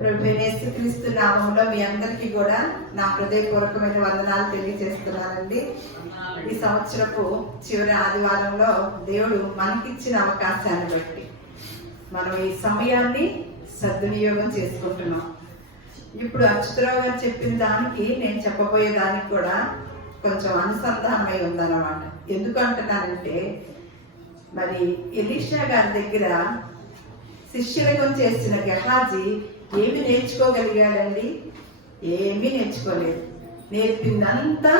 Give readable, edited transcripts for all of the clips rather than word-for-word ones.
ప్రభువైన యేసుక్రీస్తు నామములో మీ అందరికీ కూడా నా హృదయపూర్వకమైన వందనాలు తెలియజేస్తున్నానండి. ఈ సంవత్సరపు చివరి ఆదివారంలో దేవుడు మనకిచ్చిన అవకాశాన్ని బట్టి మనం ఈ సమయాన్ని సద్వినియోగం చేసుకుంటున్నాం. ఇప్పుడు అచ్యుతరావు గారు చెప్పిన దానికి నేను చెప్పబోయే దానికి కూడా కొంచెం అనుసంధానమై ఉందన్నమాట. ఎందుకంటున్నానంటే, మరి ఎలీషా గారి దగ్గర శిష్యులకం చేసిన గెహాజీ ఏమి నేర్చుకోగలిగాడండి? ఏమీ నేర్చుకోలేదు. నేర్పిందంతా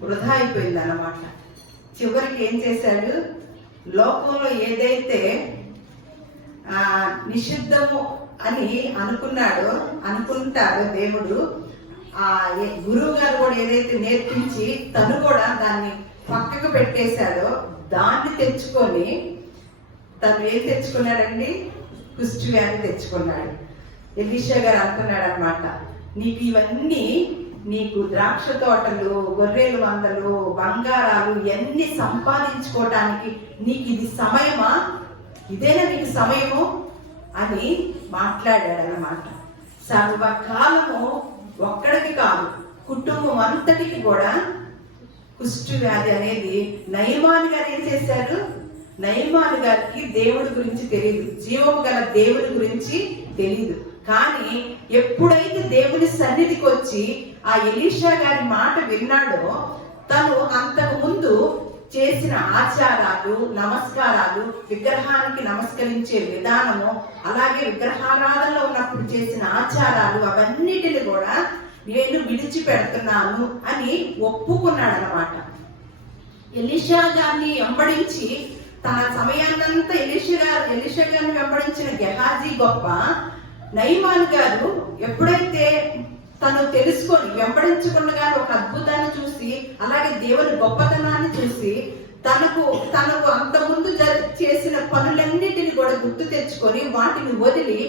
వృధా అయిపోయింది అన్నమాట. చివరికి ఏం చేశాడు? లోకంలో ఏదైతే నిషిద్ధము అని అనుకుంటాడో దేవుడు, ఆ గురువు గారు కూడా ఏదైతే నేర్పించి తను కూడా దాన్ని పక్కకు పెట్టేశాడో దాన్ని తెచ్చుకొని తను ఏం తెచ్చుకున్నాడండి? కుష్టి వ్యాధి తెచ్చుకున్నాడు. ఎలీషా గారు అనుకున్నాడు అనమాట, నీకు ఇవన్నీ, నీకు ద్రాక్ష తోటలు, గొర్రెలు మందలు, బంగారాలు ఇవన్నీ సంపాదించుకోవటానికి నీకు ఇది సమయమా? ఇదేనా నీకు సమయము అని మాట్లాడాడు అన్నమాట. సర్వకాలము ఒక్కడికి కాదు, కుటుంబం అంతటికి కూడా కుష్టి వ్యాధి అనేది నయమాన్ గారు ఏం చేశారు? నయమాన్ గారికి దేవుడి గురించి తెలియదు, జీవము గల దేవుడి గురించి తెలియదు. కానీ ఎప్పుడైతే దేవుని సన్నిధికి వచ్చి ఆ ఎలీషా గారి మాట విన్నాడో, తను అంతకు ముందు చేసిన ఆచారాలు, నమస్కారాలు, విగ్రహానికి నమస్కరించే విధానము, అలాగే విగ్రహారాధనలో ఉన్నప్పుడు చేసిన ఆచారాలు అవన్నిటిని కూడా నేను విడిచిపెడుతున్నాను అని ఒప్పుకున్నాడు అన్నమాట. ఎలీషా గారిని వెంబడించి తన సమయాన్నంతా ఎలీషా గారిని వెంబడించిన గెహాజీ గొప్ప. నయమాన్ గారు ఎప్పుడైతే తను తెలుసుకొని వెంబడించకుండా ఒక అద్భుతాన్ని చూసి, అలాగే దేవుని గొప్పతనాన్ని చూసి తనకు అంతకుముందు చేసిన పనులన్నిటిని కూడా గుర్తు తెచ్చుకొని వాటిని వదిలి,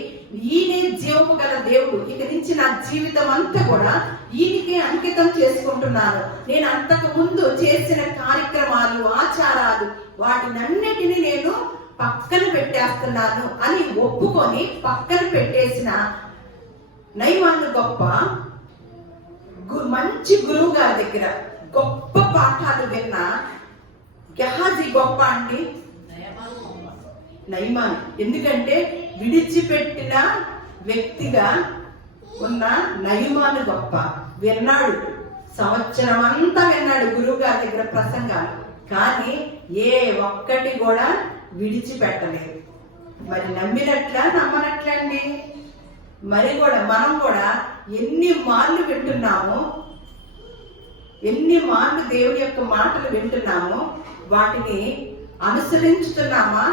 ఈయనే జీవము గల దేవుడు, ఇక నుంచి నా జీవితం అంతా కూడా ఈయనకే అంకితం చేసుకుంటున్నాను, నేను అంతకు ముందు చేసిన కార్యక్రమాలు, ఆచారాలు వాటినన్నిటిని నేను పక్కన పెట్టేస్తున్నాను అని ఒప్పుకొని పక్కన పెట్టేసిన నయమాను గొప్ప. మంచి గురువు గారి దగ్గర గొప్ప పాఠాలు విన్న గెహాజీ గొప్ప అండి నయమాను. ఎందుకంటే విడిచిపెట్టిన వ్యక్తిగా ఉన్న నయమాను గొప్ప. విన్నాడు, సంవత్సరం అంతా విన్నాడు గురువు గారి దగ్గర ప్రసంగాలు, కానీ ఏ ఒక్కటి కూడా విడిచిపెట్టలేదు. మరి నమ్మనట్లా అండి? మరి కూడా మనం కూడా ఎన్ని మార్లు వింటున్నాము, ఎన్ని మార్లు దేవుని యొక్క మాటలు వింటున్నాము, వాటిని అనుసరించుతున్నామా?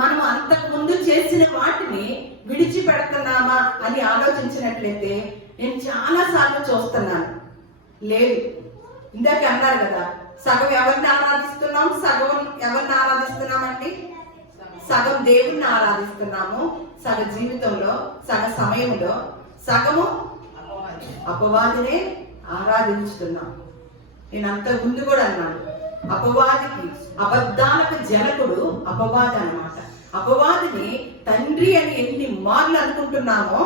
మనం అంతకు ముందు చేసిన వాటిని విడిచిపెడుతున్నామా అని ఆలోచించినట్లయితే నేను చాలా సార్లు చూస్తున్నాను. లేదు, ఇందాక అన్నారు కదా, సగం ఎవరిని ఆరాధిస్తున్నాం, సగం ఎవరిని ఆరాధిస్తున్నామండి? సగం దేవుణ్ణి ఆరాధిస్తున్నాము, సగ జీవితంలో, సగ సమయంలో సగము అపవాదినే ఆరాధించుతున్నాం. నేను అంత ముందు కూడా అన్నాను, అపవాదికి, అబద్ధాలకు జనకుడు అపవాది అన్నమాట. అపవాదిని తండ్రి అని ఎన్ని మార్లు అనుకుంటున్నామో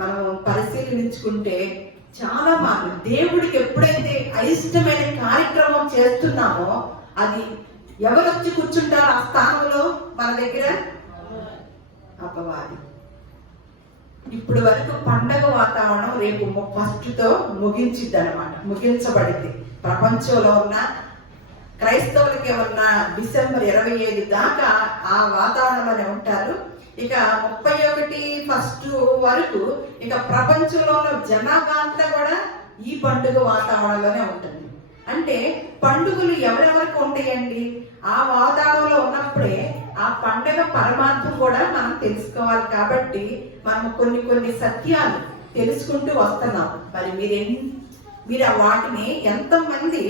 మనం పరిశీలించుకుంటే చాలా మార్లు. దేవుడికి ఎప్పుడైతే అయిష్టమైన కార్యక్రమం చేస్తున్నామో అది ఎవరు వచ్చి కూర్చుంటారు ఆ స్థానంలో? మన దగ్గర అపవాది. ఇప్పుడు వరకు పండగ వాతావరణం రేపు 1తో ముగించిద్ది అనమాట, ముగించబడింది. ప్రపంచంలో ఉన్న క్రైస్తవులకి ఉన్న డిసెంబర్ 25 దాకా ఆ వాతావరణంలోనే ఉంటారు. ఇక 31 వరకు ఇక ప్రపంచంలో ఉన్న జనాభా అంతా కూడా ఈ పండుగ వాతావరణంలోనే ఉంటుంది. అంటే పండుగలు ఎవరెవరికి ఉంటాయండి? ఆ వాతావరణంలో ఉన్నప్పుడే ఆ పండుగ పరమార్థం కూడా మనం తెలుసుకోవాలి. కాబట్టి మనం కొన్ని సత్యాలు తెలుసుకుంటూ వస్తున్నాం. మరి మీరు వాటిని ఎంతమంది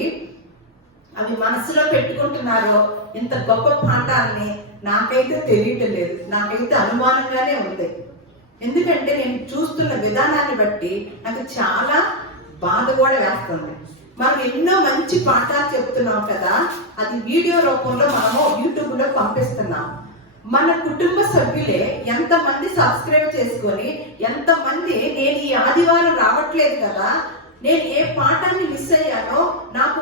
అవి మనసులో పెట్టుకుంటున్నారో, ఇంత గొప్ప పాఠాలని నాకైతే తెలియటం లేదు. నాకైతే అనుమానంగానే ఉంది. ఎందుకంటే నేను చూస్తున్న విధానాన్ని బట్టి నాకు చాలా బాధ కూడా వేస్తుంది. మనం ఎన్నో మంచి పాఠాలు చెప్తున్నాం కదా, అది వీడియో రూపంలో మనము యూట్యూబ్ లో పంపిస్తున్నాం. మన కుటుంబ సభ్యులే ఎంతమంది సబ్స్క్రైబ్ చేసుకొని, ఎంతమంది నేను ఈ ఆదివారం రావట్లేదు కదా, నేను ఏ పాఠాన్ని మిస్ అయ్యానో, నాకు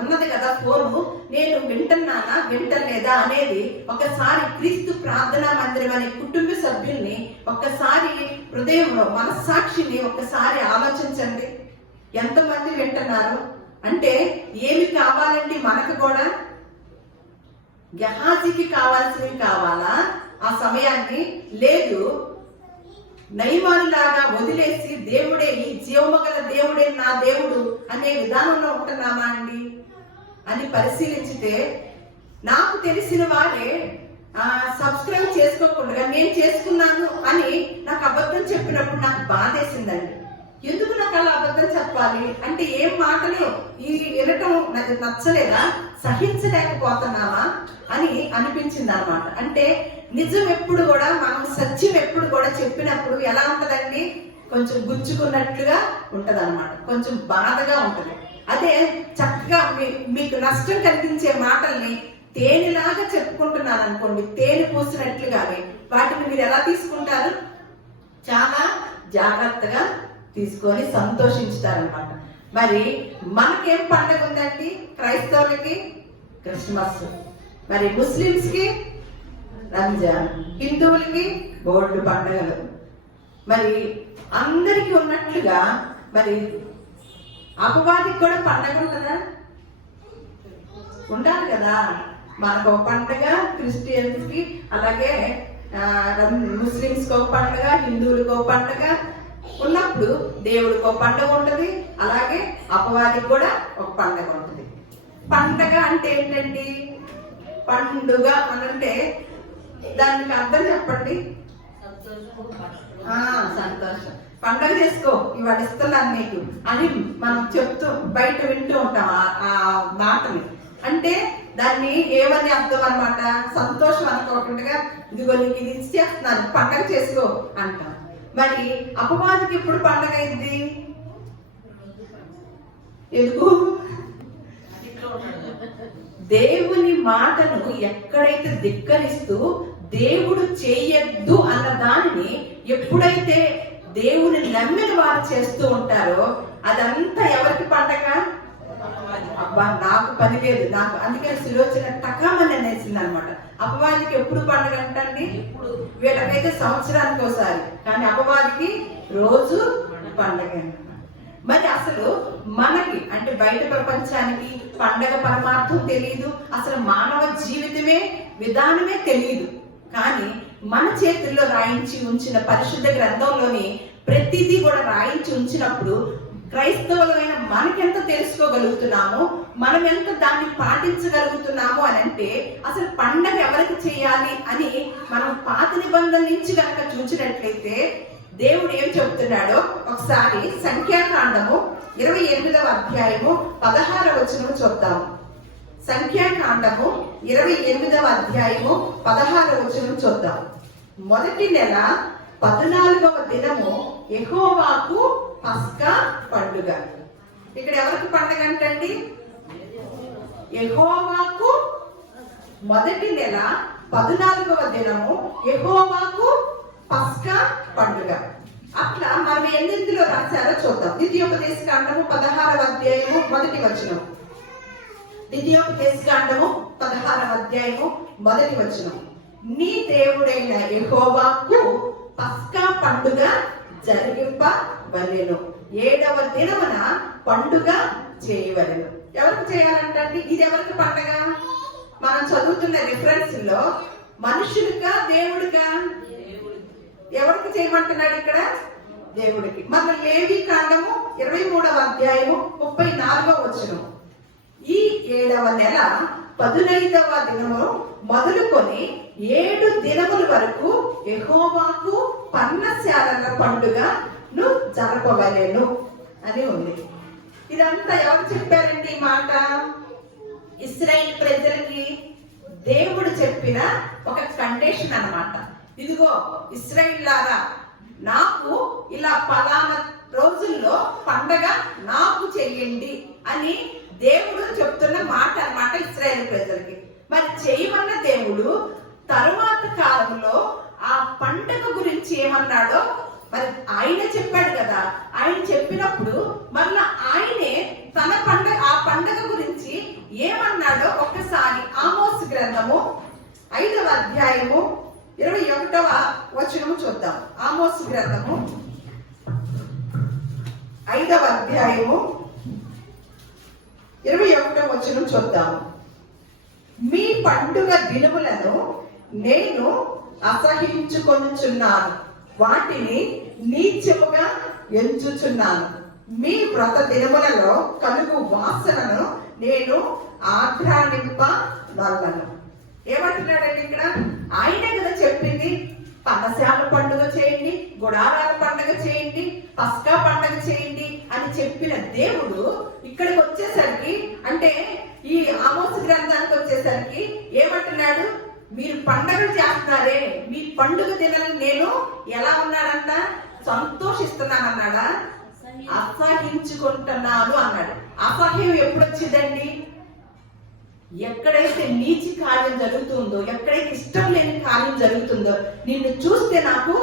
ఉన్నది కదా ఫోను, నేను వింటున్నానా వింటలేదా అనేది ఒకసారి క్రీస్తు ప్రార్థనా మందిరం అనే కుటుంబ సభ్యుల్ని ఒక్కసారి హృదయంలో మనస్సాక్షిని ఒక్కసారి ఆలోచించండి. ఎంతమంది వింటున్నారు అంటే ఏమి కావాలండి మనకు కూడా? గెహాజీకి కావాల్సినవి కావాలా ఆ సమయాన్ని? లేదు, నయమానులాగా వదిలేసి దేవుడే ఈ జీవమగల దేవుడే నా దేవుడు అనే విధానంలో ఉంటున్నామా అండి అని పరిశీలించితే, నాకు తెలిసిన వారే సబ్స్క్రైబ్ చేసుకోకుండా నేను చేసుకున్నాను అని నాకు అబద్ధం చెప్పినప్పుడు నాకు బాధేసిందండి. ఎందుకు నాకు అలా అబద్ధం చెప్పాలి అంటే ఏం మాటలు ఈ వినటం నాకు నచ్చలేదా, సహించలేకపోతున్నావా అని అనిపించింది అన్నమాట. అంటే నిజం ఎప్పుడు కూడా, మనం సత్యం ఎప్పుడు కూడా చెప్పినప్పుడు ఎలా ఉంటదండి, కొంచెం గుచ్చుకున్నట్లుగా ఉంటది అన్నమాట, కొంచెం బాధగా ఉంటది. అదే చక్కగా మీకు నష్టం కలిగించే మాటల్ని తేనెలాగా చెప్పుకుంటున్నారు అనుకోండి, తేనె పూసినట్లుగానే వాటిని మీరు ఎలా తీసుకుంటారు? చాలా జాగ్రత్తగా తీసుకొని సంతోషించుతారనమాట. మరి మనకేం పండుగ ఉందండి? క్రైస్తవులకి క్రిస్మస్, మరి ముస్లిమ్స్ కి రంజాన్, హిందువులకి బోర్డు పండుగలు. మరి అందరికీ ఉన్నట్లుగా మరి అపవాదికి కూడా పండుగ ఉంటుందా? ఉండాలి కదా. మనకు ఒక పండుగ, క్రిస్టియన్స్ కి అలాగే ముస్లిమ్స్ ఒక పండుగ, హిందువులకు ఒక పండుగ ఉన్నప్పుడు దేవుడికి ఒక పండుగ ఉంటుంది, అలాగే అపవాదికి కూడా ఒక పండుగ ఉంటుంది. పండగ అంటే ఏంటండి? పండుగ అనంటే దానికి అర్థం చెప్పండి. సంతోషం. పండగ చేసుకో, ఇవాళ ఇస్తున్నాను నీకు అని మనం చెప్తూ బయట వింటూ ఉంటాం ఆ మాటని. అంటే దాన్ని ఏమని అర్థం అనమాట? సంతోషం అనుకోకుండా ఇదిగో నీకు ఇది ఇచ్చేస్తున్నాను, పండగ చేసుకో అంటాం. మరి అపవాదికి ఎప్పుడు పండగ అయింది? ఎందుకు? దేవుని మాటను ఎక్కడైతే ధిక్కరిస్తూ దేవుడు చేయొద్దు అన్న దానిని ఎప్పుడైతే దేవుని నమ్మిన వారు చేస్తూ ఉంటారో అదంతా ఎవరికి పండగ? అబ్బా నాకు పని లేదు, నాకు అందుకని సులోచన టకామని అనేసింది అనమాట. అపవాదికి ఎప్పుడు పండుగ అంటండి? వీళ్ళకైతే సంవత్సరానికి ఒకసారి, కానీ అపవాదికి రోజు పండగ. మరి అసలు మనకి అంటే బయట ప్రపంచానికి పండగ పరమార్థం తెలియదు, అసలు మానవ జీవితమే విధానమే తెలియదు. కానీ మన చేతుల్లో రాయించి ఉంచిన పరిశుద్ధ గ్రంథంలోని ప్రతిదీ కూడా రాయించి ఉంచినప్పుడు క్రైస్తవులమైన మనకెంత తెలుసుకోగలుగుతున్నామో, మనం ఎంత దాన్ని పాటించగలుగుతున్నాము అని అంటే అసలు పండగ ఎవరికి చేయాలి అని మనం పాత నిబంధనల నుంచి కనుక చూసినట్లయితే దేవుడు ఏం చెప్తున్నాడో ఒకసారి సంఖ్యాకాండము 28వ అధ్యాయము 16వ వచనం చూద్దాం. సంఖ్యాకాండము 28వ అధ్యాయము 16వ వచనం చూద్దాం. మొదటి నెల 14వ దినము యెహోవాకు పస్కా పండుగ. ఇక్కడ ఎవరికి పండుగ అంటండి? యెహోవాకు. మొదటి నెల 14వ దినము యెహోవాకు పస్కా పండుగ. అట్లా మనం ఎన్నింటిలో రాశారో చూద్దాం. ద్వితీయోపదేశకాండము 16వ అధ్యాయము 1వ వచనం. ద్వితీయోపదేశకాండము 16వ అధ్యాయము 1వ వచనం. నీ దేవుడైన యెహోవాకు పస్కా పండుగ జరిగింపవలెను, 7వ దినమున పండుగ చేయవలెను. ఎవరికి చేయాలంటండి? ఇది ఎవరికి పండుగ? మనం చదువుతున్న రిఫరెన్స్ లో మనుషులుగా దేవుడుగా ఎవరికి చేయమంటున్నాడు ఇక్కడ? దేవుడికి. మన లేవి కాండము 23వ అధ్యాయము 34వ వచనం. ఈ 7వ నెల 15వ దినము మొదలుకొని 7 దినముల వరకు యెహోవాకు పర్ణశాలల పండుగను జరపవలెను అని ఉంది. ఇదంతా ఎవరు చెప్పారండి ఈ మాట? ఇశ్రాయేలు ప్రజలకి దేవుడు చెప్పిన ఒక కండిషన్ అన్నమాట. ఇదిగో ఇశ్రాయేలులారా, నాకు ఇలా పలానా రోజుల్లో పండగ నాకు చెయ్యండి అని దేవుడు చెప్తున్న మాట అన్నమాట ఇశ్రాయేలు ప్రజలకి. మరి చేయమన్న దేవుడు తరువాత కాలంలో ఆ పండగ గురించి ఏమన్నాడో మరి ఆయన చెప్పాడు కదా. ఆయన చెప్పినప్పుడు మళ్ళా ఆయనే తన ఆ పండగ గురించి ఏమన్నాడో ఒక్కసారి ఆమోస్ గ్రంథము 5వ అధ్యాయము 21వ వచనము చూద్దాం. ఆమోస్ గ్రంథము 5వ అధ్యాయము 21వ వచనం చూద్దాం. మీ పండుగ దినములను నేను అసహించుకొనుచున్నాను, వాటిని నీచముగా ఎంచుచున్నాను. మీ వ్రత దినములలో కలుగు వాసనను నేను ఆఘ్రానింపనొల్లను. ఏమంటున్నాడండి ఇక్కడ? ఆయనే కదా చెప్పింది, పనశాల పండుగ చేయండి, గుడారాల పండుగ చేయండి, పస్కా పండుగ చేయండి అని చెప్పిన దేవుడు ఇక్కడికి వచ్చేసరికి, అంటే ఈ ఆమోస్ గ్రంథానికి వచ్చేసరికి ఏమంటున్నాడు? మీరు పండుగలు చేస్తున్నారే, మీ పండుగ దినాలు నేను ఎలా ఉన్నాడంట? సంతోషిస్తున్నానన్నాడా? అసహించుకుంటున్నాను అన్నాడు. అసహ్యం ఎప్పుడు వచ్చిందండి? ఎక్కడైతే నీచి కార్యం జరుగుతుందో, ఎక్కడైతే ఇష్టం లేని కార్యం జరుగుతుందో, నిన్ను చూస్తే నాకు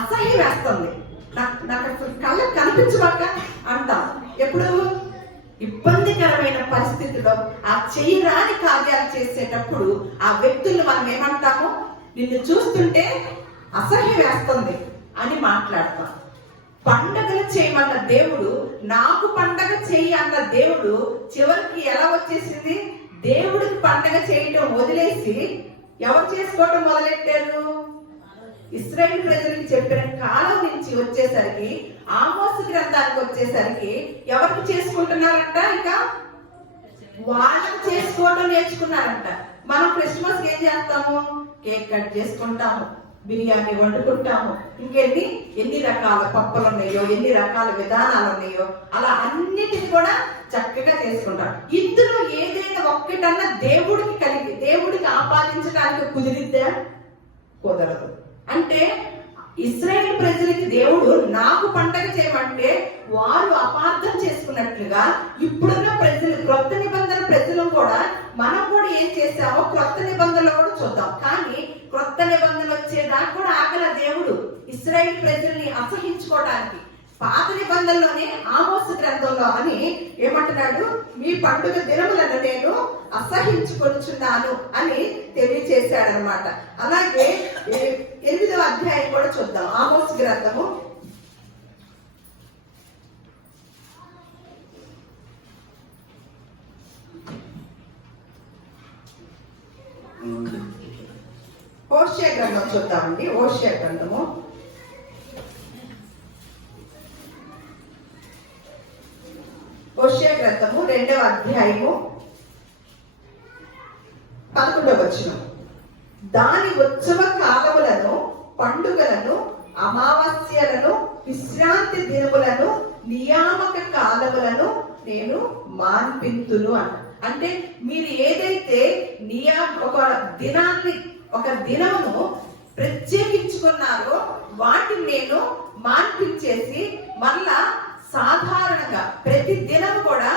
అసహ్యం వేస్తుంది, నాకు అసలు కళ్ళకు కనిపించబాక అంటాం. ఎప్పుడు? ఇబ్బందికరమైన పరిస్థితిలో ఆ చేయరాని కార్యాలు చేసేటప్పుడు ఆ వ్యక్తులను మనం ఏమంటాము? నిన్ను చూస్తుంటే అసహ్యం వేస్తుంది అని మాట్లాడతాం. పండగలు చేయమన్న దేవుడు, నాకు పండగ చేయి అన్న దేవుడు చివరికి ఎలా వచ్చేసింది? దేవుడికి పండగ చేయటం వదిలేసి ఎవరు చేసుకోవటం మొదలెట్టారు? ఇశ్రాయేలు ప్రజలకు చెప్పిన కాలం నుంచి వచ్చేసరికి, ఆమోస్ గ్రంథానికి వచ్చేసరికి ఎవరికి చేసుకుంటున్నారంట? ఇక వాళ్ళకి చేసుకోవడం నేర్చుకున్నారంట. మనం క్రిస్మస్ ఏం చేస్తాము? కేక్ కట్ చేసుకుంటాము, బిర్యానీ వండుకుంటాము, ఎన్ని రకాల పప్పులు ఉన్నాయో, ఎన్ని రకాల విధానాలు ఉన్నాయో, అలా అన్నిటిని కూడా చక్కగా చేసుకుంటాం. ఇందులో ఏదైనా ఒక్కటన్నా దేవుడికి ఆపాదించడానికి కుదిరిద్దా? కుదరదు. అంటే ఇశ్రాయేలు ప్రజలకి దేవుడు నాకు పండగ చేయమంటే వారు అపార్థం చేసుకున్నట్లుగా ఇప్పుడున్న ప్రజలు, క్రొత్త నిబంధన ప్రజలు కూడా, మనం కూడా ఏం చేసామో క్రొత్త నిబంధనలో కూడా చూద్దాం. కానీ క్రొత్త నిబంధన వచ్చేదాకా కూడా ఆగల దేవుడు ఇశ్రాయేలు ప్రజల్ని అసహించుకోవడానికి. పాత నిబంధనలోనే ఆమోస్ గ్రంథంలో అని ఏమంటున్నాడు? మీ పండుగ దినములను నేను అసహించుకొనుచున్నాను అని తెలియచేశాడు అనమాట. అలాగే 8వ అధ్యాయం కూడా చూద్దాం. ఆమోస్ గ్రంథము 8వ గ్రంథం చూద్దామండి. 8వ గ్రంథము 2వ అధ్యాయము 11వ వచనం. దాని ఉత్సవ కాలములను, పండుగలను, అమావాస్యలను, విశ్రాంతి దినములను, నియామక కాలములను నేను మాన్పింతును అన్న. అంటే మీరు ఏదైతే ఒక దినమును ప్రత్యేకించుకున్నారో వాటిని నేను మాన్పించేసి మళ్ళా సాధారణంగా ప్రతి దినం కూడా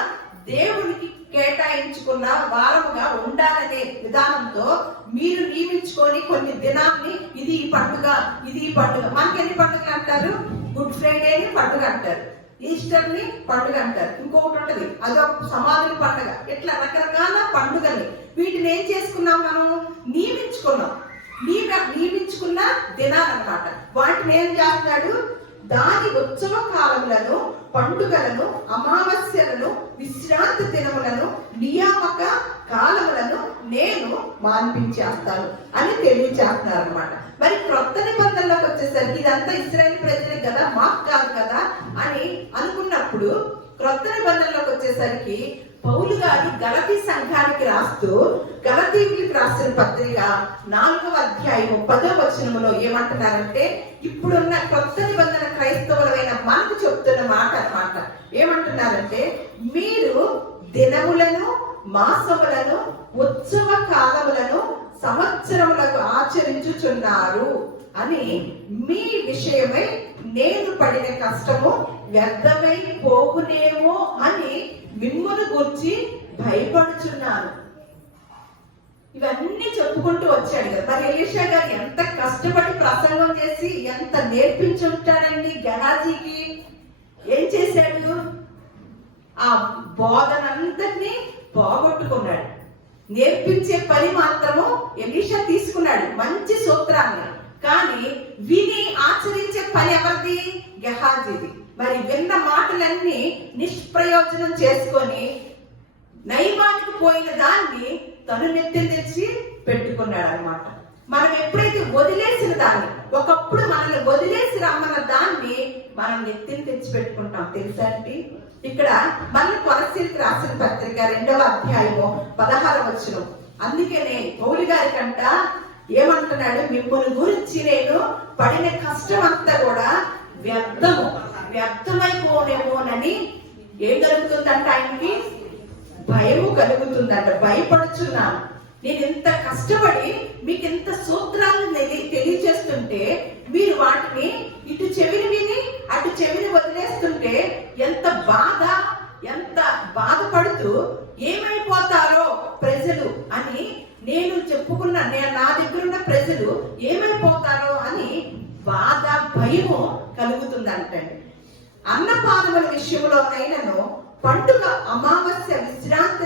దేవునికి కేటాయించుకున్న వారముగా ఉండాలనే విధానంతో మీరు నియమించుకొని కొన్ని దినాన్ని ఇది ఈ పండుగ, ఇది ఈ పండుగ. మనకి ఎన్ని పండుగలు అంటారు? గుడ్ ఫ్రైడేని పండుగ అంటారు, ఈస్టర్ ని పండుగ అంటారు, ఇంకొకటి ఉంటది అదొక సమాధుల పండుగ. ఇట్లా రకరకాల పండుగలు. వీటిని ఏం చేసుకున్నాం? మనం నియమించుకున్నాం. నియమించుకున్న దినాలన్నమాట. వాటిని ఏం చేస్తున్నాడు? దాని ఉత్సవ కాలములను, పండుగలను, అమావాస్యలను, విశ్రాంతి దినములను, నియామక కాలములను నేను మాన్పించేస్తాను అని తెలియచేస్తున్నారు అనమాట. మరి క్రొత్త నిబంధనలోకి వచ్చేసరికి ఇదంతా ఇశ్రాయేలు ప్రజలే కదా, మాకు కాదు కదా అని అనుకున్నప్పుడు, క్రొత్త నిబంధనలోకి వచ్చేసరికి పౌలు గారు గలతీ సంఘానికి రాస్తూ, గలతీయులకు రాసిన పత్రిక 4వ అధ్యాయము 10వ వచనములో ఏమంటున్నారంటే, ఇప్పుడున్న క్రొత్త నిబంధన క్రైస్తవులైన మనకు చెప్తున్న మాట అన్నమాట. ఏమంటున్నారంటే, మీరు దినములను, మాసములను, ఉత్సవ కాలములను, సంవత్సరములకు ఆచరించుచున్నారు అని మీ విషయమై నేను పడిన కష్టము వ్యర్థమై పోగునేమో అని మిమ్మును గూర్చి భయపడుచున్నాను. ఇవన్నీ చెప్పుకుంటూ వచ్చాడు కదా. మరి ఎలీషా గారు ఎంత కష్టపడి ప్రసంగం చేసి ఎంత నేర్పించుంటాడండి గెహాజీకి. ఏం చేశాడు? ఆ బోధనంతటినీ పోగొట్టుకున్నాడు. నేర్పించే పని మాత్రము ఎలీషా తీసుకున్నాడు, మంచి సూత్రాన్ని. కానీ విని ఆచరించే పని ఎవరిది? గెహాజీది. మరి విన్న మాటలన్నీ నిష్ప్రయోజనం చేసుకొని నైమానికి పోయిన దాన్ని తను నెత్తిని తెచ్చి పెట్టుకున్నాడు అన్నమాట. మనం ఎప్పుడైతే వదిలేసిన దాన్ని, ఒకప్పుడు మనల్ని వదిలేసి రమ్మన్న దాన్ని మనం నెత్తిని తెచ్చి పెట్టుకుంటాం. తెలుసా అండి? ఇక్కడ మళ్ళీ కొలస్సీలకు రాసిన పత్రిక 2వ అధ్యాయము 16వ వచనం. అందుకనే పౌలు గారి కంట ఏమంటున్నాడు? మిమ్మల్ని గురించి నేను పడిన కష్టం అంతా కూడా వ్యర్థమైపోనేమోనని ఏం కలుగుతుందంట? ఆయనకి భయము కలుగుతుందంట. భయపడుచున్నాను. నేను ఇంత కష్టపడి మీకు ఇంత సూత్రాలను తెలియజేస్తుంటే మీరు వాటిని ఇటు చెవిని విని అటు చెవిని వదిలేస్తుంటే ఎంత బాధపడుతూ ఏమైపోతారో ప్రజలు అని నేను చెప్పుకున్న, నా దగ్గర ఉన్న ప్రజలు ఏమైపోతారో అని బాధ, భయము కలుగుతుందంటండి. అన్నపాదముల విషయంలోనైనను, పండుగ, అమావాస్య, విశ్రాంతి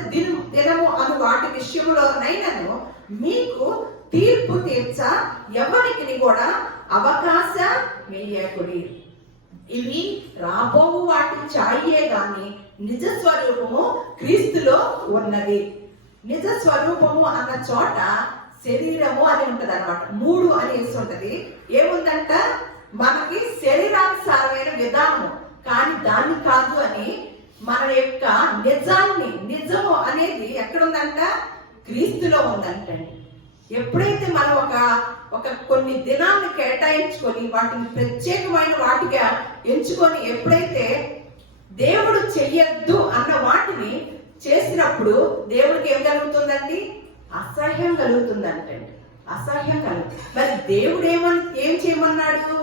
దినము అను వాటి విషయంలోనైనను మీకు తీర్పు తీర్చ ఎవరికి కూడా అవకాశం వేయకుడి. ఇవి రాబోవు వాటి ఛాయే గాని నిజ స్వరూపము క్రీస్తులో ఉన్నది. నిజ స్వరూపము అన్న చోట శరీరము అని ఉంటది అన్నమాట. 3 అనేసి ఉంటది. ఏముందంట? మనకి శరీరానుసారమైన విధానము, కానీ దాన్ని కాదు అని మన యొక్క నిజము అనేది ఎక్కడుందంట? క్రీస్తులో ఉందంటండి. ఎప్పుడైతే మనం ఒక కొన్ని దినాలను కేటాయించుకొని వాటిని ప్రత్యేకమైన వాటిగా ఎంచుకొని ఎప్పుడైతే దేవుడు చెయ్యొద్దు అన్న వాటిని చేసినప్పుడు దేవుడికి ఏం కలుగుతుందండి? అసహ్యం కలుగుతుందంటండి. అసహ్యం కలుగుతుంది. మరి దేవుడు ఏం చేయమన్నాడు?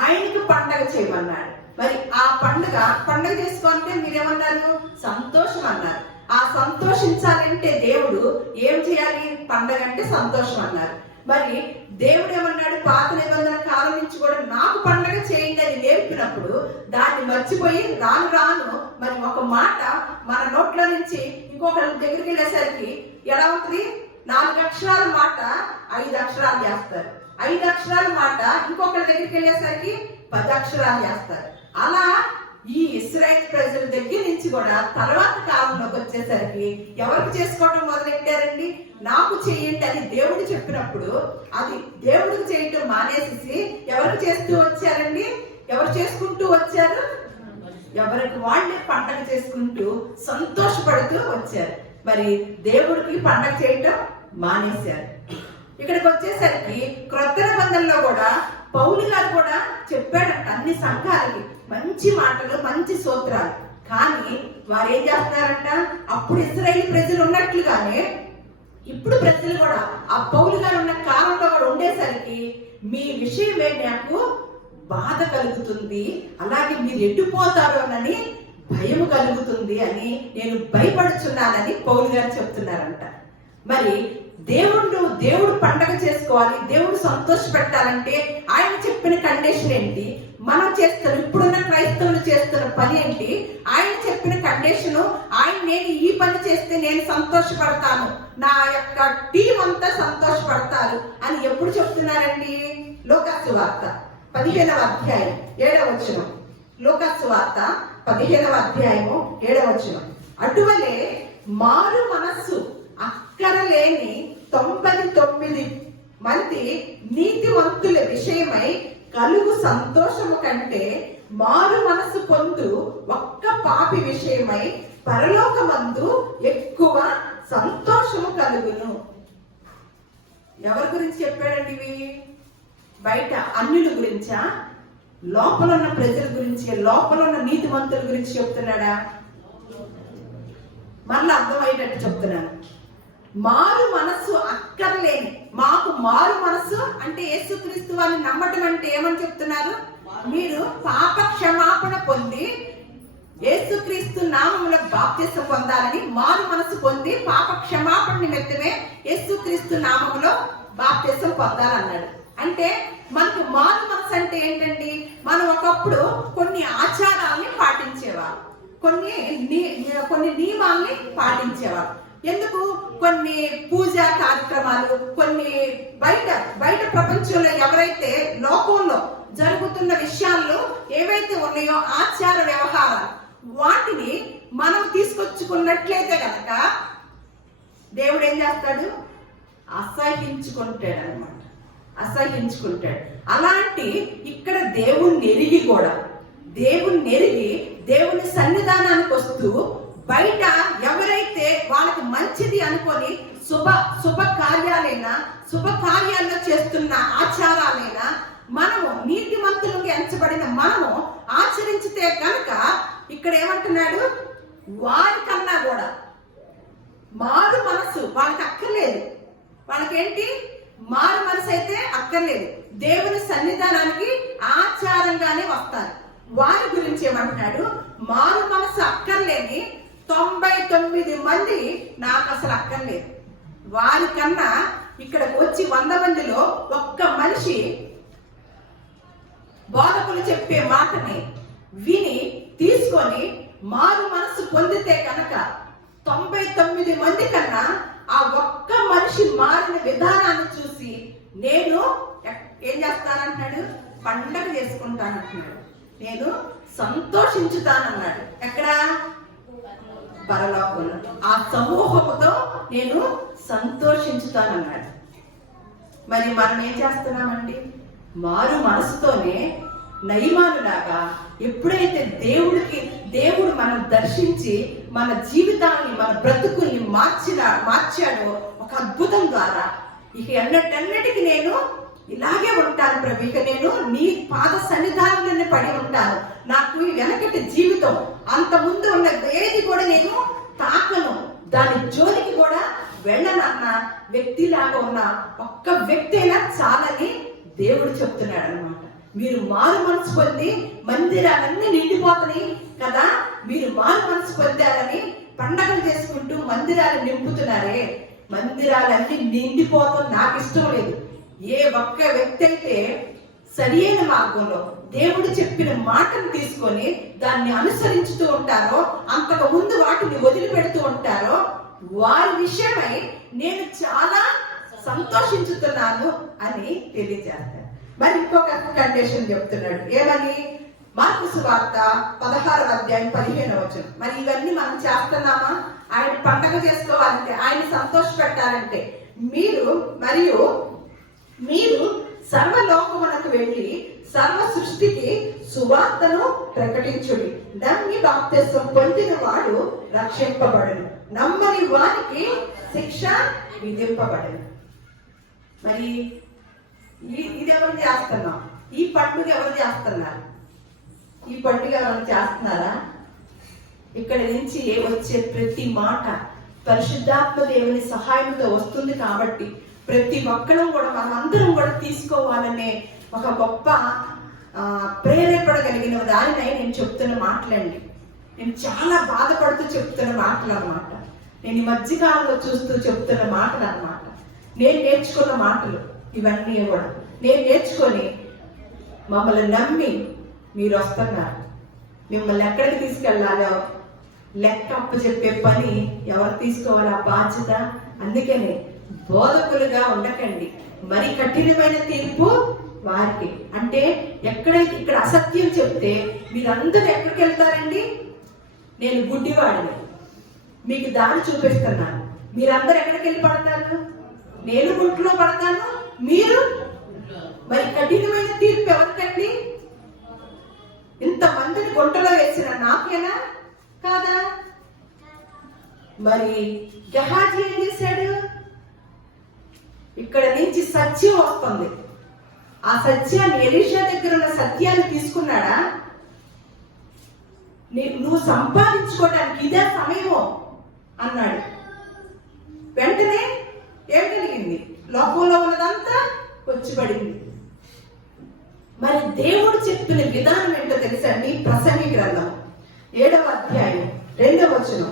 ఆయనకి పండగ చేయమన్నాడు. మరి ఆ పండగ చేసుకోవాలంటే మీరేమన్నారు? సంతోషం అన్నారు. ఆ సంతోషించాలంటే దేవుడు ఏం చేయాలి? పండగ అంటే సంతోషం అన్నారు. మరి దేవుడు ఏమన్నాడు? పాత నిబంధన కాలం నుంచి కూడా నాకు పండగ చేయండి అని నేర్పినప్పుడు దాన్ని మర్చిపోయి రాను మరి ఒక మాట మన నోట్లో నుంచి ఇంకొకరి దగ్గరికి వెళ్ళేసరికి ఎలా ఉంటుంది? 4 అక్షరాల మాట 5 అక్షరాలు చేస్తారు. 5 అక్షరాల మాట ఇంకొకరి దగ్గరికి వెళ్ళేసరికి 10 అక్షరాలు చేస్తారు. అలా ఈ ఇశ్రాయేలు ప్రజల దగ్గర నుంచి కూడా తర్వాత కాలంలోకి వచ్చేసరికి ఎవరికి చేసుకోవడం మొదలెట్టారండి? నాకు చేయండి అని దేవుడు చెప్పినప్పుడు అది దేవుడికి చేయటం మానేసి ఎవరికి చేస్తూ వచ్చారండి? ఎవరు చేసుకుంటూ వచ్చారు? ఎవరికి వాళ్ళే పండగ చేసుకుంటూ సంతోషపడుతూ వచ్చారు. మరి దేవుడికి పండగ చేయటం మానేశారు. ఇక్కడికి వచ్చేసరికి క్రొత్త నిబంధనలో కూడా పౌలు గారు కూడా చెప్పాడంట అన్ని సంఘాలకి మంచి మాటలు, మంచి సూత్రాలు. కానీ వారు ఏం చేస్తున్నారంట? అప్పుడు ఇశ్రాయేలు ప్రజలు ఉన్నట్లుగానే ఇప్పుడు ప్రజలు కూడా ఆ పౌలు గారు ఉన్న కాలంలో కూడా ఉండేసరికి మీ విషయమే నాకు బాధ కలుగుతుంది, అలాగే మీరు ఎడ్డిపోతారు అని భయం కలుగుతుంది అని నేను భయపడుచున్నానని పౌలు గారు చెప్తున్నారంట. మరి దేవుడు పండగ చేసుకోవాలి, దేవుడు సంతోష పెట్టాలంటే ఆయన చెప్పిన కండిషన్ ఏంటి? మనం చేస్తున్న ఇప్పుడున్న క్రైస్తవులు చేస్తున్న పని ఏంటి? ఆయన చెప్పిన కండిషన్, నేను ఈ పని చేస్తే నేను సంతోషపడతాను, నా యొక్క టీం అంతా సంతోషపడతారు అని ఎప్పుడు చెప్తున్నారండి? లోకాసు వార్త 15వ అధ్యాయం 7వ వచనం. లోకాసు వార్త 15వ అధ్యాయము 7వ వచనం. అటువలే మారు మనస్సు అక్కరలేని 99 మంది నీతివంతుల విషయమై కలుగు సంతోషము కంటే మారు మనసు పొందు ఒక్క పాపి విషయమై పరలోకమందు ఎక్కువ సంతోషము కలుగును. ఎవరి గురించి చెప్పాడండి ఇవి? బయట అన్యుల గురించా? లోపల ఉన్న ప్రజల గురించి, లోపల ఉన్న నీతివంతుల గురించి చెప్తున్నాడా? మళ్ళీ అర్థమయ్యేటట్టు చెప్తున్నాను. మారు మనస్సు అక్కర్లేని, మాకు మారు మనస్సు అంటే యేసుక్రీస్తు వారిని నమ్మటం అంటే ఏమని చెప్తున్నారు? మీరు పాప క్షమాపణ పొంది యేసుక్రీస్తు నామములో బాప్తిసం పొందాలని, మారు మనసు పొంది పాప క్షమాపణ నిమిత్తమే యేసుక్రీస్తు నామములో బాప్తిసం పొందాలన్నాడు. అంటే మనకు మారు మనసు అంటే ఏంటండి? మనం ఒకప్పుడు కొన్ని ఆచారాల్ని పాటించేవారు, కొన్ని నియమాల్ని పాటించేవారు. ఎందుకు? కొన్ని పూజా కార్యక్రమాలు, కొన్ని బయట ప్రపంచంలో ఎవరైతే లోకంలో జరుగుతున్న విషయాల్లో ఏవైతే ఉన్నాయో ఆచార వ్యవహారాలు, వాటిని మనం తీసుకొచ్చుకున్నట్లయితే కనుక దేవుడు ఏం చేస్తాడు? అసహించుకుంటాడు అనమాట, అసహించుకుంటాడు. అలాంటి ఇక్కడ దేవుణ్ణి ఎరిగి కూడా, దేవుణ్ణి ఎరిగి దేవుని సన్నిధానానికి వస్తూ బయట ఎవరైతే వాళ్ళకి మంచిది అనుకొని శుభ కార్యాల్లో చేస్తున్న ఆచారాలైనా మనము నీతిమంతులుగా ఎంచబడిన మనము ఆచరించితే కనుక ఇక్కడ ఏమంటున్నాడు? వారికన్నా కూడా మారు మనసు వాళ్ళకి అక్కర్లేదు. వాళ్ళకేంటి? మారు మనసు అయితే అక్కర్లేదు. దేవుని సన్నిధానానికి ఆచారంగానే వస్తారు. వారి గురించి ఏమంటున్నాడు? మారు మనసు అక్కర్లేని 99 మంది నాకు అసలు అక్కర్లేదు. వారికన్నా ఇక్కడికి వచ్చి 100 మందిలో ఒక్క మనిషి బోధకులు చెప్పే మాటని విని తీసుకొని మారు మనసు పొందితే కనుక 99 మంది కన్నా ఆ ఒక్క మనిషి మారిన విధానాన్ని చూసి నేను ఏం చేస్తానంటున్నాడు? పండగ చేసుకుంటానంటున్నాడు. నేను సంతోషించుతానన్నాడు. ఎక్కడ? పరలోకంలో ఆ సమూహముతో నేను సంతోషించుతానన్నాడు. మరి మనం ఏం చేస్తున్నామండి? మారు మనసుతోనే నయమానులాగా ఎప్పుడైతే దేవుడు మనం దర్శించి మన జీవితాన్ని, మన బ్రతుకుల్ని మార్చాడో ఒక అద్భుతం ద్వారా, ఇక ఎన్నటన్నిటికీ నేను ఇలాగే ఉంటాను ప్రభు, ఇక నేను నీ పాద సన్నిధానంలోనే పడి ఉంటాను. నాకు వెనకటి జీవితం అంత ముందు ఉన్న ఏది కూడా నేను తాకను, దాని జోలికి కూడా వెళ్ళనన్న వ్యక్తిలాగా ఉన్న ఒక్క వ్యక్తి అయినా చాలని దేవుడు చెప్తున్నాడు అనమాట. మీరు మారు మనసు పొంది మందిరాలన్నీ నిండిపోతున్నాయి కదా, మీరు మారు మనసు పొందాలని పండగలు చేసుకుంటూ మందిరాలు నింపుతున్నారే, మందిరాలన్నీ నిండిపోతాం నాకు ఇష్టం లేదు. ఏ ఒక్క వ్యక్తి అయితే సరి అయిన మార్గంలో దేవుడు చెప్పిన మాటను తీసుకొని దాన్ని అనుసరించుతూ ఉంటారో, అంతకు ముందు వాటిని వదిలిపెడుతూ ఉంటారో, వారి విషయమై నేను చాలా సంతోషించుతున్నాను అని తెలియజేస్తాను. మరి ఇంకొక కండిషన్ చెప్తున్నాడు. ఏమని? మార్కు సువార్త 16వ అధ్యాయం 15వ వచనం. మరి ఇవన్నీ మనం చేస్తున్నామా? ఆయన పండగ చేసుకోవాలంటే, ఆయన సంతోష పెట్టాలంటే మీరు సర్వలోకమునకు వెళ్ళి సర్వ సృష్టికి సువార్తను ప్రకటించుడి. నమ్మి బాప్తిసం పొందిన వాడు రక్షింపబడును, నమ్మని వారికి శిక్ష విధింపబడును. మరి ఇది ఎవరు చేస్తున్నాం? ఈ పండుగ ఎవరు చేస్తున్నారు? ఈ పండుగ ఎవరు చేస్తున్నారా? ఇక్కడ నుంచి వచ్చే ప్రతి మాట పరిశుద్ధాత్మ దేవుని సహాయంతో వస్తుంది కాబట్టి ప్రతి ఒక్కరం కూడా, మనం అందరం కూడా తీసుకోవాలనే ఒక గొప్ప ప్రేరేపణ కలిగిన దానిని నేను చెప్తున్న మాటలండి. నేను చాలా బాధపడుతూ చెప్తున్న మాటలు అన్నమాట. నేను ఈ మధ్యకాలంలో చూస్తూ చెప్తున్న మాటలు అన్నమాట. నేను నేర్చుకున్న మాటలు ఇవన్నీ కూడా. నేను నేర్చుకొని మమ్మల్ని నమ్మి మీరు వస్తున్నారు. మిమ్మల్ని ఎక్కడికి తీసుకెళ్లాలో లెక్క అప్పచెప్పే పని ఎవరు తీసుకోవాలి ఆ బాధ్యత? అందుకనే బోధకులుగా ఉండకండి, మరి కఠినమైన తీర్పు వారికి. అంటే ఎక్కడైతే ఇక్కడ అసత్యం చెప్తే మీరందరూ ఎక్కడికి వెళ్తారండి? నేను గుడ్డివాడిని, మీకు దారి చూపిస్తున్నాను, మీరందరూ ఎక్కడికి వెళ్ళి పడతారు? నేను గుంట్లో పడతాను, మీరు మరి కఠినమైన తీర్పు ఎవరికండి? ఇంతమందిని గుంటలో వేసిన నాకేనా కాదా? మరి గెహాజీ ఏం చేశాడు? ఇక్కడ నుంచి సత్యం వస్తుంది, ఆ సత్యాన్ని, ఎలీషా దగ్గర ఉన్న సత్యాన్ని తీసుకున్నాడా? నువ్వు సంపాదించుకోవడానికి ఇదే సమయమో అన్నాడు. వెంటనే ఏం కలిగింది? లోకంలో ఉన్నదంతా వచ్చి పడింది. మరి దేవుడు చెప్పిన విధానం ఏంటో తెలుసా? నీ ప్రసంగి గ్రంథం 7వ అధ్యాయం 2వ వచనం.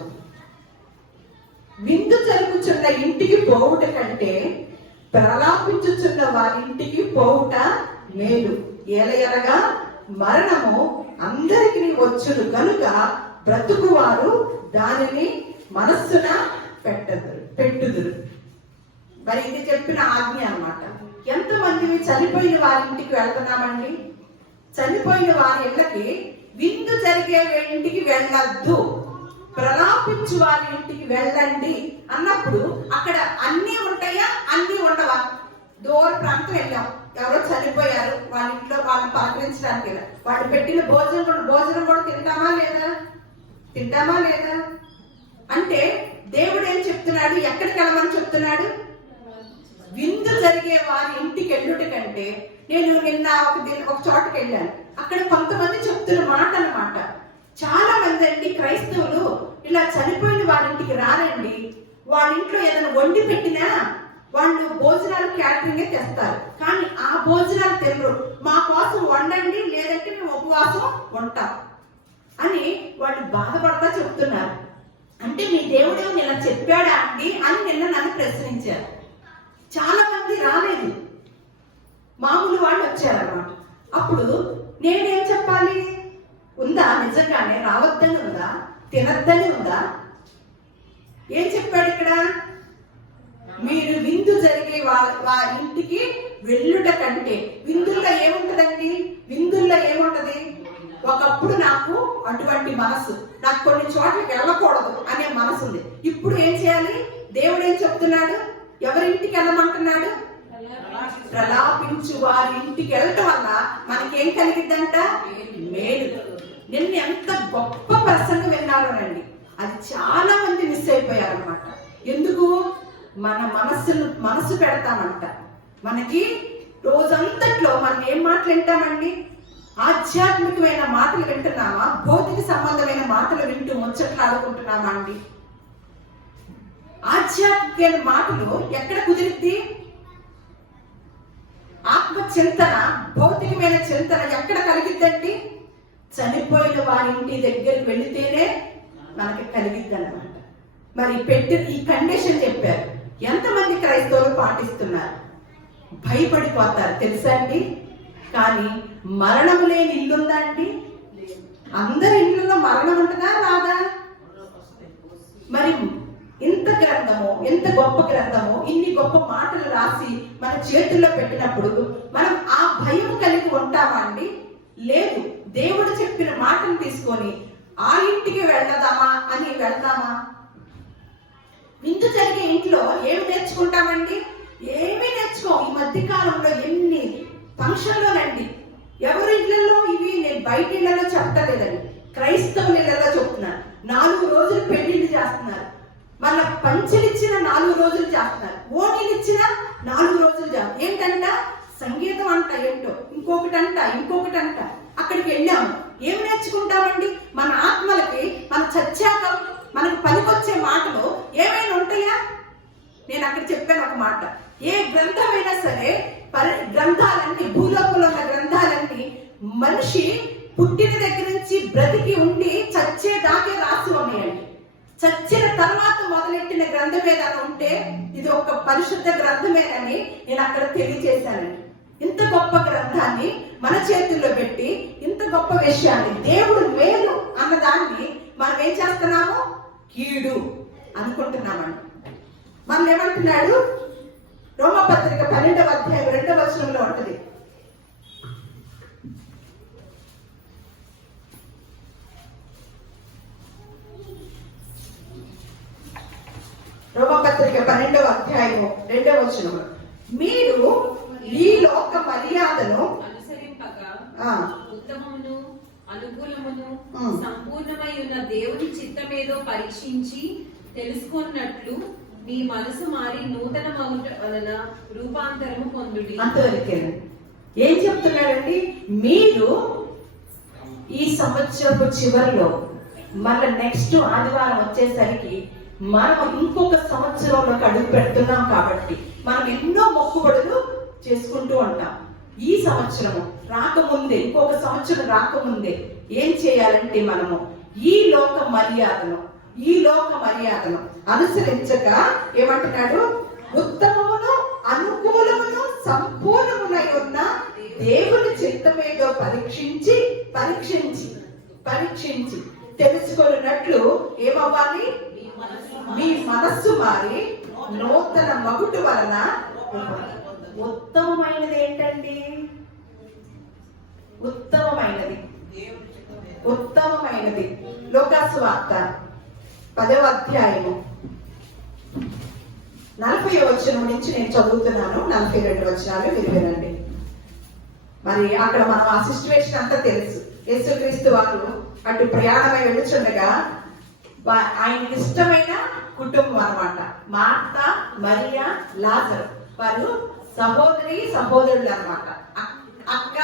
విందు జరుగుచున్న ఇంటికి పోవుట కంటే ప్రలాపించుచున్న వారి ఇంటికి పోవుట మేలు. ఎలయనగా మరణము అందరికి వచ్చును కనుక బ్రతుకువారు దానిని మనస్సున పెట్టుదురు. మరి ఇది చెప్పిన ఆజ్ఞ అన్నమాట. ఎంతమంది చనిపోయిన వారి ఇంటికి వెళ్తున్నామండి? చనిపోయిన వారి ఇళ్ళకి విందు జరిగే ఇంటికి వెళ్ళొద్దు, ప్రలాపించు వారి ఇంటికి వెళ్ళండి అన్నప్పుడు అక్కడ అన్నీ ఉంటాయా, అన్నీ ఉండవా? దూర ప్రాంతం వెళ్ళాం, ఎవరో చనిపోయారు, వాళ్ళ ఇంట్లో వాళ్ళని పలకరించడానికి వాళ్ళు పెట్టిన భోజనం కూడా తింటామా లేదా అంటే దేవుడు ఏం చెప్తున్నాడు? ఎక్కడికి వెళ్ళమని చెప్తున్నాడు? విందు జరిగే వారి ఇంటికి వెళ్ళుట కంటే, నేను నిన్న ఒక చోటకి వెళ్ళాను, అక్కడ కొంతమంది చెప్తున్న మాట అన్నమాట. చాలా మంది అండి క్రైస్తవులు ఇలా చనిపోయిన వారి ఇంటికి రారండి, వాళ్ళ ఇంట్లో ఏదైనా వండి పెట్టినా వాళ్ళు భోజనాలు క్యాటరింగే తెస్తారు, కానీ ఆ భోజనాలు తినరు. మా కోసం వండండి, లేదంటే మేము ఉపవాసం ఉంటాం అని వాళ్ళు బాధపడతా చెప్తున్నారు. అంటే మీ దేవుడు ఇలా చెప్పాడా అండి అని నిన్న నన్ను ప్రశ్నించారు. చాలా మంది రాలేదు, మామూలు వాళ్ళు వచ్చారన్నమాట. అప్పుడు నేనేం చెప్పాలి? ఉందా నిజంగానే రావద్దని ఉందా, తినద్దని ఉందా? ఏం చెప్పాడు ఇక్కడ? మీరు విందు జరిగే వారి ఇంటికి వెళ్ళుట కంటే. విందుల్లో ఏముంటదండి? విందుల్లో ఏముంటది? ఒకప్పుడు నాకు అటువంటి మనసు, నాకు కొన్ని చోట్లకి వెళ్ళకూడదు అనే మనసు ఉంది. ఇప్పుడు ఏం చేయాలి? దేవుడు ఏం చెప్తున్నాడు? ఎవరింటికి వెళ్ళమంటున్నాడు? ప్రలాపించు వారి ఇంటికి వెళ్ళటం వల్ల మనకేం కలిగిద్దంట? మేలు. నిన్న ఎంత గొప్ప ప్రసంగం విన్నారోనండి, అది చాలా మంది మిస్ అయిపోయారు అనమాట. ఎందుకు? మన మనసు పెడతామంట. మనకి రోజంతట్లో మనం ఏం మాటలు వింటామండి? ఆధ్యాత్మికమైన మాటలు వింటున్నామా, భౌతిక సంబంధమైన మాటలు వింటూ ముచ్చట్లాడుకుంటున్నామా అండి? ఆధ్యాత్మికమైన మాటలు ఎక్కడ కుదిరిద్ది? ఆత్మ చింతన, భౌతికమైన చింతన ఎక్కడ కలిగిద్దండి? చనిపోయిన వారి ఇంటి దగ్గరికి వెళితేనే మనకి కలిగిద్ది అన్నమాట. మరి ఈ కండిషన్ చెప్పారు. ఎంతమంది క్రైస్తవులు పాటిస్తున్నారు? భయపడిపోతారు తెలుసా అండి. కానీ మరణం లేని ఇల్లుందా అండి? అందరి ఇళ్ళల్లో మరణం ఉంటుందా, రాదా? మరి ఇంత గ్రంథము, ఎంత గొప్ప గ్రంథము, ఇన్ని గొప్ప మాటలు రాసి మన చేతుల్లో పెట్టినప్పుడు మనం ఆ భయం కలిగి ఉంటామా అండి? లేదు. దేవుడు చెప్పిన మాటను తీసుకొని ఆ ఇంటికి వెళ్దామా అని వెళ్దామా? విందు జరిగే ఇంట్లో ఏమి నేర్చుకుంటామండి? ఏమీ నేర్చుకోం. ఈ మధ్య కాలంలో ఎన్ని ఫంక్షన్లోనండి, ఎవరి ఇళ్లలో ఇవి, నేను బయట ఇళ్లలో చెప్తలేదండి, క్రైస్తవుల ఇళ్లలో చెప్తున్నాను. 4 రోజులు పెళ్లిళ్ళు చేస్తున్నారు, మళ్ళా పంచలిచ్చిన 4 రోజులు చేస్తున్నారు, ఓణీలు ఇచ్చిన 4 రోజులు చేస్తున్నారు. ఏంటంట? సంగీతం అంట, ఏంటో ఇంకొకటంట. అక్కడికి వెళ్ళాము, ఏం నేర్చుకుంటామండి? మన ఆత్మలకి మన చచ్చాక మనకు పనికొచ్చే మాటలు ఏమైనా ఉంటాయా? నేను అక్కడ చెప్పాను ఒక మాట, ఏ గ్రంథమైనా సరే, గ్రంథాలన్నీ, భూలోకంలో ఉన్న గ్రంథాలన్నీ మనిషి పుట్టిన దగ్గర నుంచి బ్రతికి ఉండి చచ్చేదాకే రాసి ఉన్నాయండి. చచ్చిన తర్వాత మొదలెట్టిన గ్రంథం ఏదైనా ఉంటే ఇది ఒక పరిశుద్ధ గ్రంథమేనని నేను అక్కడ తెలియజేశానండి. ఇంత గొప్ప గ్రంథాన్ని మన చేతుల్లో పెట్టి ఇంత గొప్ప విషయాన్ని, దేవుడు మేలు అన్నదాన్ని మనం ఏం చేస్తున్నాము? కీడు అనుకుంటున్నామండి. మనం ఏమంటున్నాడు? రోమపత్రిక 12వ అధ్యాయం 2వ వచనంలో ఉంటది. రోమపత్రిక 12వ అధ్యాయం 2వ వచనంలో, మీరు ఈ లోక మర్యాదను అనుసరింపగా ఉత్తమమును అనుకూలమును సంపూర్ణమై ఉన్న దేవుని చిత్తమేదో పరీక్షించి తెలుసుకున్నట్లు మీ మనసు మారి నూతన మగుట వలన రూపాంతరము పొందుడి. అంతవరకే. ఏం చెప్తున్నాడండి? మీరు ఈ సంవత్సరపు చివరిలో మళ్ళీ నెక్స్ట్ ఆదివారం వచ్చేసరికి మనం ఇంకొక సంవత్సరంలోకి అడుగు పెడుతున్నాం కాబట్టి మనం ఎన్నో మొక్కుబడులు చేసుకుంటూ ఉంటాం. ఈ సంవత్సరము రాకముందే, ఇంకొక సంవత్సరం రాకముందే ఏం చేయాలంటే మనము ఈ లోక మర్యాదను అనుసరించక ఏమంటున్నాడు? ఉత్తమమును అనుకూలమును సంపూర్ణమునై ఉన్న దేవుని చిత్తమేదో పరీక్షించి తెలుసుకున్నట్లు ఏమవ్వాలి? మీ మనస్సు మారి నూతన మగుటు వలన. ఉత్తమమైనది ఏంటండి? ఉత్తమమైనది లూకాసు వార్త 10వ అధ్యాయము 40వ వచనం నుంచి నేను చదువుతున్నాను. 42 వచనాలు మీరు వినండి. మరి అక్కడ మనం ఆ సిచ్యువేషన్ అంతా తెలుసు. యేసుక్రీస్తు వారు అటు ప్రయాణమై వెళ్ళుచుండగా ఆయనకి ఇష్టమైన కుటుంబం అన్నమాట. మార్త, మరియా, లాజరు వారు సహోదరులు అన్నమాట. అక్క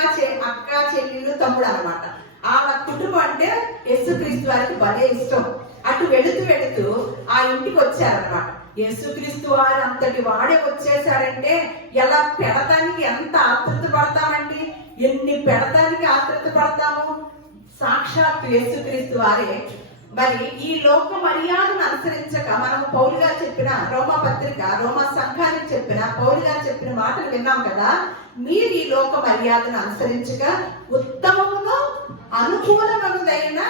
చెల్లెలు తమ్ముడు అన్నమాట. ఆ కుటుంబం అంటే యేసుక్రీస్తు వారికి భలే ఇష్టం. అటు వెళుతూ ఆ ఇంటికి వచ్చారనమాట. యేసుక్రీస్తు వారు అంతటి వాడే వచ్చేసారంటే ఎలా పెడతానికి ఎంత ఆతృత పడతామండి? ఎన్ని పెడతానికి ఆతృత పడతాము? సాక్షాత్ యేసుక్రీస్తు వారే మరి ఈ లోక మర్యాదను అనుసరించక, మనం పౌలు గారు చెప్పిన రోమా సంఘానికి చెప్పిన పౌలు గారు చెప్పిన మాటలు విన్నాం కదా. మీరు ఈ లోక మర్యాదను అనుసరించక ఉత్తమమును అనుకూలమైనదైన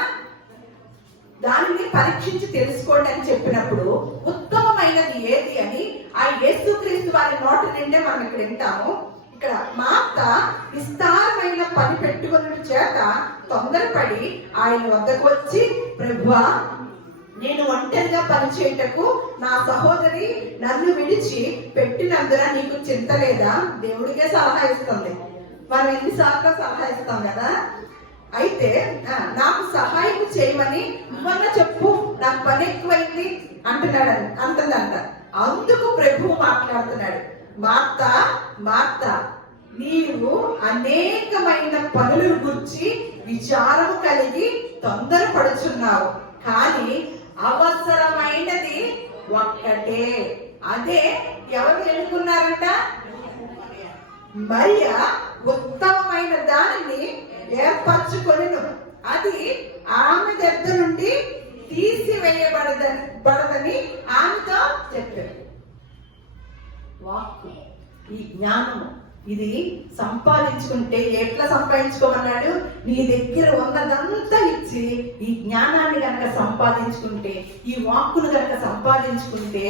దానిని పరీక్షించి తెలుసుకోండి అని చెప్పినప్పుడు ఉత్తమమైనది ఏది అని ఆ యేసుక్రీస్తు వారి నోట నిండే మనం ఇక్కడ వింటాము. ఇక్కడ మార్త విస్తారమైన పని పెట్టుకున్న చేత తొందరపడి ఆయన వద్దకు వచ్చి, ప్రభువా, నేను ఒంటరిగా పనిచేయటకు నా సహోదరి నన్ను విడిచి పెట్టినందున నీకు చింత లేదా? దేవుడికే సలహా ఇస్తుంది. మనం ఎన్నిసార్లు సలహా ఇస్తాం కదా. అయితే నాకు సహాయం చేయమని నువ్వన్నా చెప్పు, నాకు పని ఎక్కువైంది అంటుందంట. అందుకు ప్రభువు మాట్లాడుతున్నాడు, మార్త, నీవు అనేకమైన పనుల గురించి విచారము కలిగి తొందరపడుచున్నావు, కానీ అవసరమైనది ఒక్కటే. అదే ఎవరు ఎన్నుకున్నారంట? మరియా ఉత్తమమైన దానిని ఏర్పరచుకొనెను, అది ఆమె దగ్గర నుండి తీసివేయబడదని ఆమెతో చెప్పారు. వాక్కు, ఈ జ్ఞానము, ఇది సంపాదించుకుంటే ఎట్లా సంపాదించుకోమన్నాడు? నీ దగ్గర ఉన్నదంతా ఇచ్చి ఈ జ్ఞానాన్ని కనుక సంపాదించుకుంటే, ఈ వాక్కును కనుక సంపాదించుకుంటే,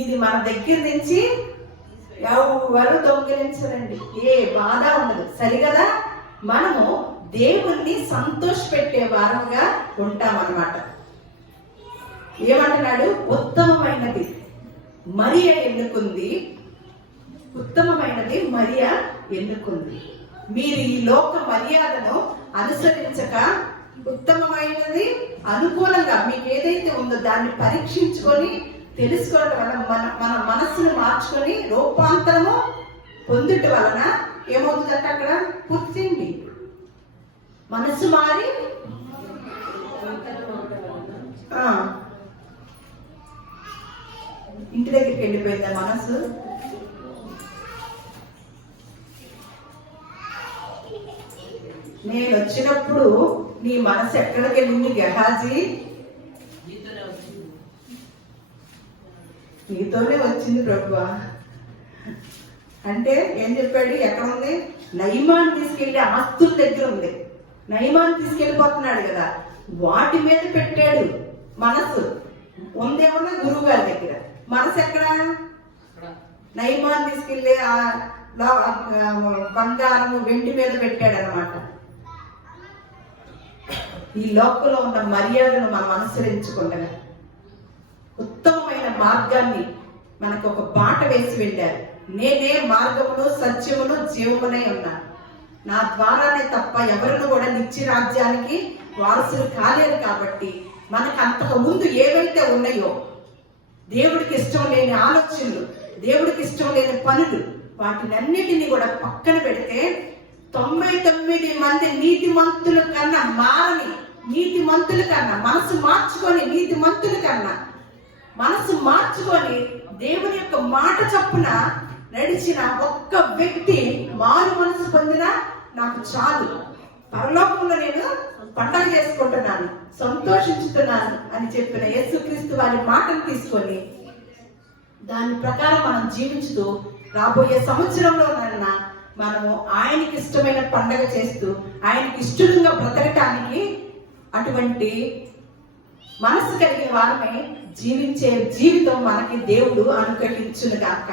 ఇది మన దగ్గర నుంచి ఎవరు దొంగిలించరండి. ఏ బాధ ఉండదు. సరిగదా? మనము దేవుణ్ణి సంతోష పెట్టే వారముగా ఉంటామన్నమాట. ఏమంటున్నాడు? ఉత్తమమైనది మరియా ఎన్నుకుంది. మీరు ఈ లోక మర్యాదను అనుసరించక ఉత్తమమైనది అనుకూలంగా మీకు ఏదైతే ఉందో దాన్ని పరీక్షించుకొని తెలుసుకోవడం వలన మన మనస్సును మార్చుకొని రూపాంతరము పొందుట వలన ఏమవుతుందంటే అక్కడ పుట్టింది మనస్సు మారి ఇంటి దగ్గరికి వెళ్ళిపోయిందా మనస్సు? నేను వచ్చినప్పుడు నీ మనసు ఎక్కడికి వెళ్ళింది గెహాజీ? నీతోనే వచ్చింది ప్రభువా అంటే ఏం చెప్పాడు? ఎక్కడ ఉంది? నయమాన్ తీసుకెళ్లి ఆస్తుల దగ్గర ఉంది. నయమాన్ తీసుకెళ్ళిపోతున్నాడు కదా, వాటి మీద పెట్టాడు మనసు. ఉందేమన్నా గురువు గారి దగ్గర. మనసు ఎక్కడ? నయమాన్ తీసుకెళ్లి బంగారము వెండి మీద పెట్టాడు అనమాట. ఈ లోకంలో ఉన్న మర్యాదను మనం అనుసరించుకుండగా ఉత్తమమైన మార్గాన్ని మనకు ఒక బాట వేసి వెళ్ళారు. నేనే మార్గమును సత్యమును జీవమునై ఉన్నాను, నా ద్వారానే తప్ప ఎవరిని కూడా నిత్య రాజ్యానికి వారసులు కాలేరు. కాబట్టి మనకు అంతకు ముందు ఏవైతే ఉన్నాయో దేవుడికి ఇష్టం లేని ఆలోచనలు, దేవుడికి ఇష్టం లేని పనులు, వాటినన్నిటినీ కూడా పక్కన పెడితే 99 మంది నీతిమంతుల కన్నా మారని నీతిమంతుల కన్నా మనసు మార్చుకొని నీతిమంతుల కన్నా మనసు మార్చుకొని దేవుని యొక్క మాట చప్పున నడిచిన ఒక్క వ్యక్తి మారు మనసు పొందినా నాకు చాలు. పరలోకంలో నేను పండగ చేసుకుంటున్నాను, సంతోషించుతున్నాను అని చెప్పిన యేసుక్రీస్తు వారి మాటను తీసుకొని దాని ప్రకారం మనం జీవించుతూ రాబోయే సంవత్సరంలోనన్నా మనము ఆయనకి ఇష్టమైన పండగ చేస్తూ ఆయనకి ఇష్టంగా బ్రతకటానికి అటువంటి మనసు కలిగిన వారమే జీవించే జీవితం మనకి దేవుడు అనుగ్రహించును గాక.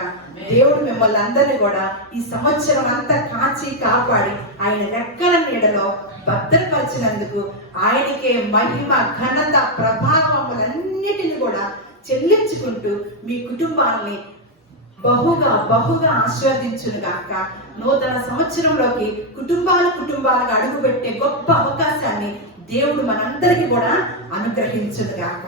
దేవుడు మిమ్మల్ని అందరినీ కూడా ఈ సంవత్సరం అంతా కాచి కాపాడి ఆయన రెక్కల నీడలో భద్రపరిచినందుకు ఆయనకే మహిమ, ఘనత, ప్రభావములన్నిటిని కూడా చెల్లించుకుంటూ మీ కుటుంబాన్ని బహుగా ఆశీర్వదించును గాక. నూతన సంవత్సరంలోకి కుటుంబాలుగా అడుగుపెట్టే గొప్ప అవకాశాన్ని దేవుడు మనందరికీ కూడా అనుగ్రహించును గాక.